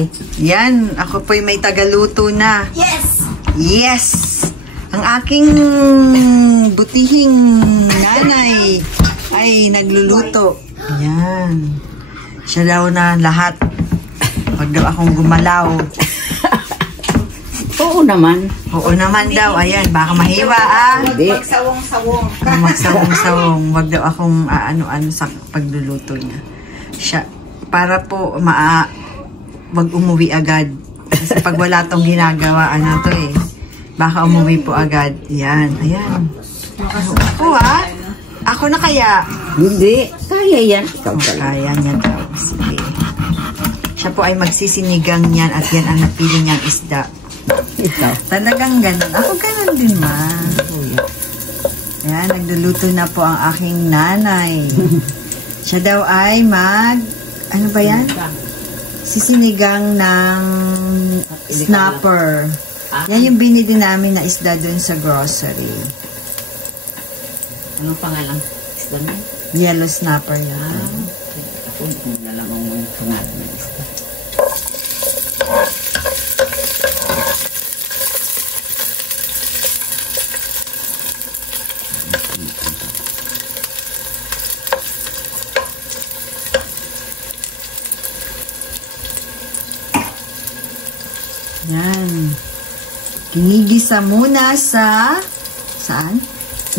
Ay. Yan, ako po'y may tagaluto na. Yes! Yes! Ang aking butihing nanay ay nagluluto. Yan. Siya daw na lahat. Huwag daw akong gumalaw. Oo naman. Oo naman daw. Ayan, baka mahiwa Hindi. Magsawong-sawong. Magsawong-sawong. Huwag daw akong ano-ano sa pagluluto niya. Siya, para po wag umuwi agad. Kasi pag wala tong ginagawa, ano to eh. Baka umuwi po agad. Yan, ayan. Ako Ako na kaya? Hindi. Kaya yan. Ikaw Oh, talaga. kaya niya daw. Sige. Siya po ay magsisinigang niyan at yan ang napili niyang isda. Ikaw. Talagang ganun. Ako ganun din, ma. Yan, nagluluto na po ang aking nanay. Siya daw ay ano ba yan? Sisinigang ng snapper. Yan yung binili namin na isda dun sa grocery. Anong pangalan? Isda na? Yellow snapper yan. Ako, hindi na lang ang pangalan ng isda. Yan. Ginigisa muna saan?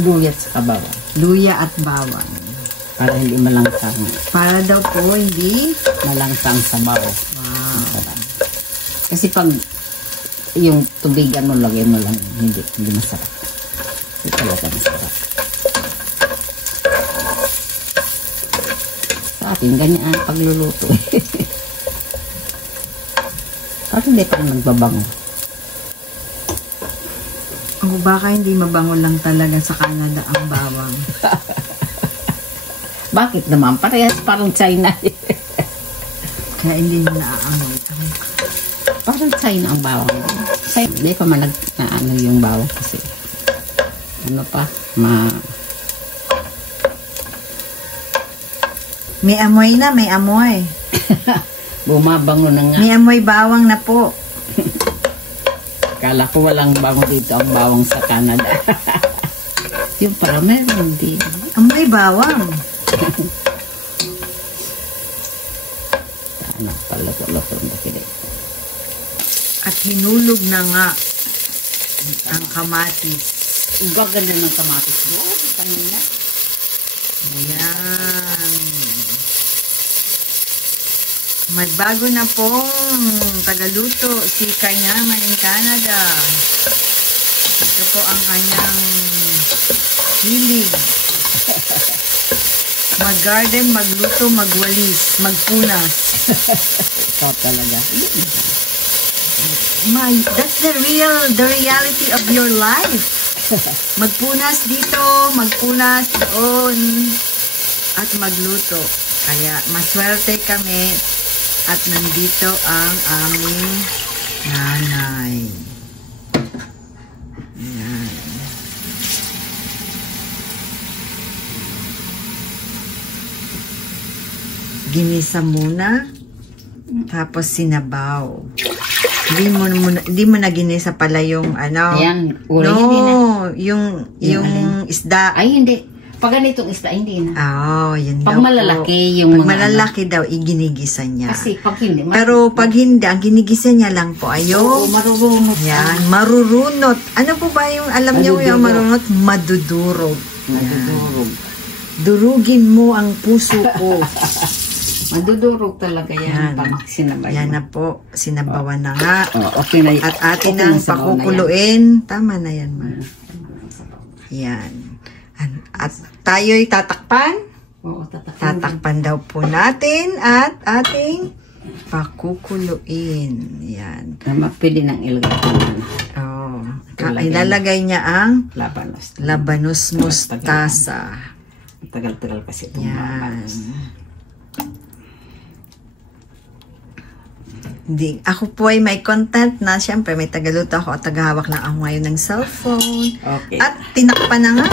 Luya at saka bawang. Luya at bawang. Para hindi malangsang. Para daw po hindi. Malangsang sabaw. Wow. Kasi pag yung tubigan mo lagay mo lang, hindi masarap. Hindi talaga masarap. Sa atin, ganyan ang pagluluto. Parang hindi pa nagbabango. O baka hindi mabango lang talaga sa Canada ang bawang. Bakit naman? Parehas parang China. Kaya hindi mo naaamoy. Parang China ang bawang. China, hindi pa man nag-ano yung bawang kasi. Ano pa? May amoy na, may amoy. Bumabango na nga. May amoy bawang na po. Kala ko walang bango dito ang bawang sa Canada. Yung para meron din. Amoy bawang. Ano pala ito na kini. At hinulog na nga ang kamatis. Ang gaganda ng kamatis mo. Kanina. Ayan. Magbago na pong tagaluto si Kanyama in Canada. Ito po ang kanyang hilig. Mag-garden, magluto, magwalis, magpunas. Ikaw talaga. That's the reality of your life. Magpunas dito, magpunas doon, at magluto. Kaya maswerte kami at nandito ang aming nanay. Ayan. Ginisa muna, tapos sinabaw. Hindi mo na ginisa pala yung ano. Ayan, ulo no, hindi na. yung isda. Ay, hindi. Pag ganitong isda, hindi na. Oh, yun Pag daw malalaki po. yung pag mga malalaki daw, iginigisa niya. Kasi pag hindi. Pero pag hindi, ang ginigisa niya lang po ay Oo, yung marurunot. yan, marurunot. Ano po ba yung, alam niyo yung marurunot? Madudurog. Madudurog. Durugin mo ang puso ko. Madudurog talaga yan. Yan. Pag sinabay Yan mo. na po, sinabawan na nga. Oh, okay na. At atin okay ang na sabaw na yan. pakukuluin. Tama na yan, ma. Yan. At tayo'y tatakpan. Oo, tatakpan. Tatakpan daw po natin at ating pakukuluin. Yan. Pwede nang ilagay ko ng Oh. Ilagay. Ilalagay niya ang labanos. labanos mustasa. Tagal-tagal kasi itong Yan. labanos. Hindi, ako po ay may content na siyempre may tagaluto ako at tagahawak lang ako ngayon ng cellphone. Okay. At tinakpan na nga.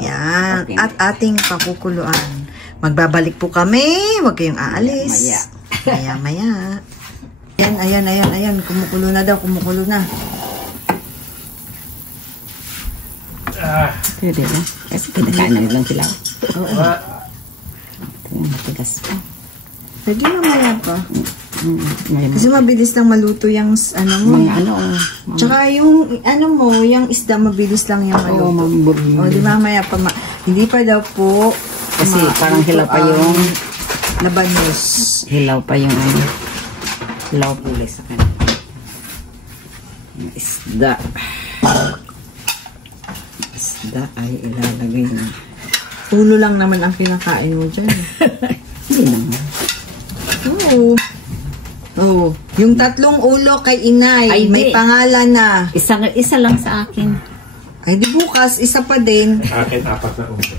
Yan. Okay. At ating pakukuluan. Magbabalik po kami. Huwag kayong aalis. Maya-maya. Ayan. Kumukulo na daw, kumukulo na. Pwede na. Kasi pinakain lang sila. Oo. Matigas pa. Pwede mamaya pa. May Kasi mabilis lang maluto yung ano mo. mga ano. Tsaka yung ano mo, yung isda mabilis lang yung Oo, maluto. O, di mamaya pa. Hindi pa daw po. Kasi parang hilaw pa yung labanos. hilaw pa yung ano. Hilaw puli sa kanya. Yung isda. Isda ay ilalagay na. Ulo lang naman ang kinakain mo dyan. Hindi naman. Oo. Yung 3 ulo kay inay, Ay, may di. pangalan na. Isa lang sa akin. Ay, di bukas, isa pa din. Akin, 4 na ulo.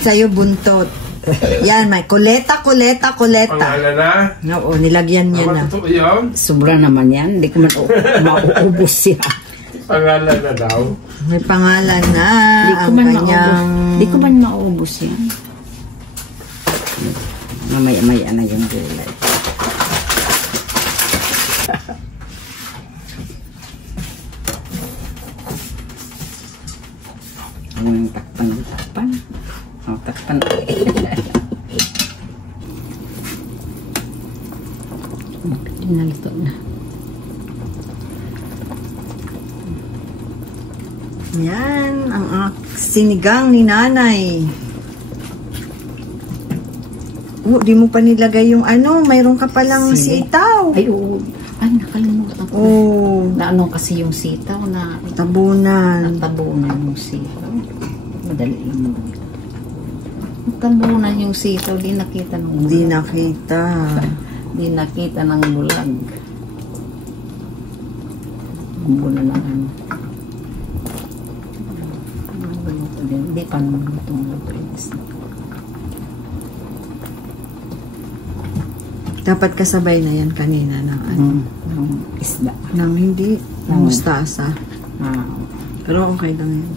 Sa'yo buntot. Yan, may kuleta. Pangalan na? Oo, nilagyan niya na. Totoo yun? Sobra naman yan. Hindi ko man mauubos yan. Pangalan na daw. May pangalan na. Hindi ko man mauubos yan. Mamaya-maya na yung gulay. Ang takpan. Oh, takpan. Nalito na. Yan, ang sinigang ni nanay. Di mo pa nilagay yung ano, mayroon ka palang sitaw. Ay, oo. Ay, nakalimutan ko. Oo. Naano kasi yung sitaw na Tabunan. natabunan yung sitaw. Madali lang. Natabunan yung sitaw, di nakita ng Di nakita. Di nakita ng bulag. Bumuna ng ano. Hindi pa naman itong luto. Dapat kasabay na yan kanina ng ano. Ng isda. Nang hindi, ng mustasa. Ah, Pero okay lang yan.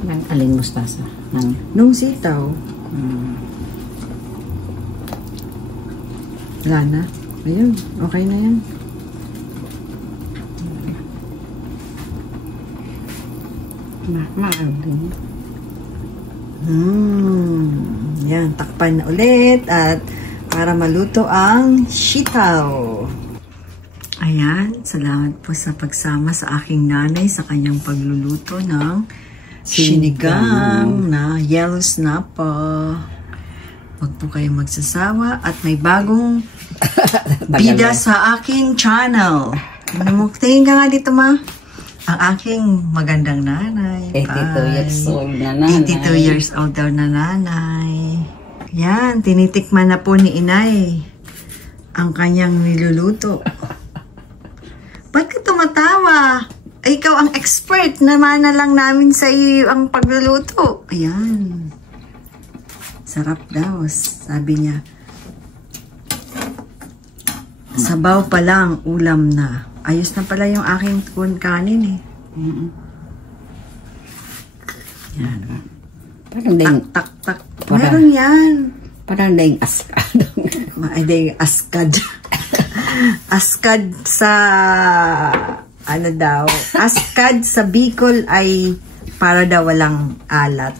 ng aling mustasa. Nung sitaw, wala na. Ayun, okay na yan. Maaling. Yan, takpan na ulit at para maluto ang sitaw. Ayan, salamat po sa pagsama sa aking nanay sa kanyang pagluluto ng sinigang na yellow snapper. Huwag po kayong magsasawa at may bagong bida sa aking channel. Tingin ka nga dito, ma. Ang aking magandang nanay. 82 years old na nanay. 82 years old daw na nanay. Yan, tinitikman na po ni inay ang kanyang niluluto. Ba't ka tumatawa? Ay, ikaw ang expert. Naman na lang namin sa iyo ang pagluluto. Ayan. Sarap daw, sabi niya. Sabaw pa lang, ulam na. Ayos na pala yung aking kanin eh. Yan. Parang dahing, Tak. Meron yan. parang dahing askad. Ay, dahing askad. Askad sa, ano daw, askad sa Bicol ay para daw walang alat.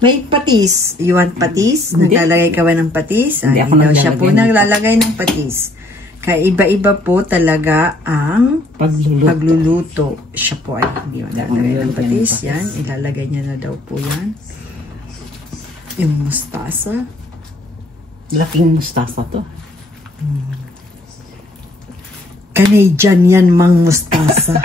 May patis. You want patis? Hindi. Naglalagay ka ba ng patis? Hindi Ay, ako daw siya po naglalagay ng naglalagay ng patis. Kaya iba-iba po talaga ang pagluluto. Siya po ay hindi maglalagay ng patis. Yan, ilalagay niya na daw po yan. Yung mustasa. Laking mustasa to. Canadian yan, mang mustasa.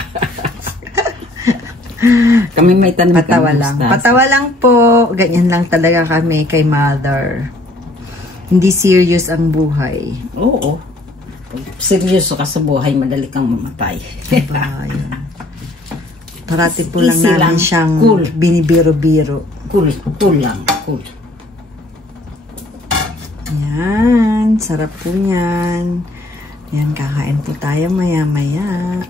Kami may tanong Patawa lang. Patawa lang po. Ganyan lang talaga kami kay mother. Hindi serious ang buhay. Oo. Seryoso ka sa buhay, madali kang mamatay. Diba? Yun. Parati po lang Easy namin lang. siyang Cool. binibiro-biro. Cool lang. Cool. Yan. Sarap po yan. Yan, kakain po tayo maya-maya.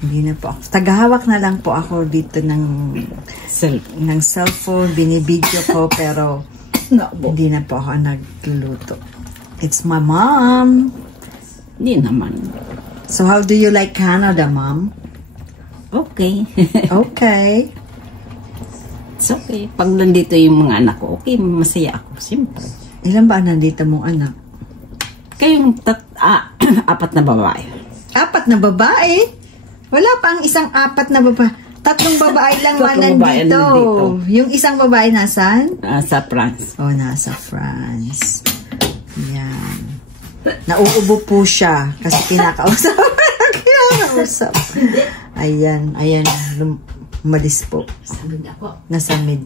Hindi na po ako. Tagahawak na lang po ako dito ng cellphone. Binibidyo ko pero hindi na po ako nagluluto. It's my mom. Hindi naman. So how do you like Canada, Mom? Okay. Okay. It's okay. Pag nandito yung mga anak ko, okay, masaya ako. Siyempre. Ilan ba nandito mong anak? Kayong 4 na babae. 4 na babae? Wala pa ang isang 4 na babae. 3 babae lang man 3 babae nandito. nandito. Yung isang babae nasan? Sa France. Oh, nasa France. Yan. Nauubo po siya kasi kinakausap. Kinakausap. Ayan. Umalis po. Sabi ako. Nasa mid.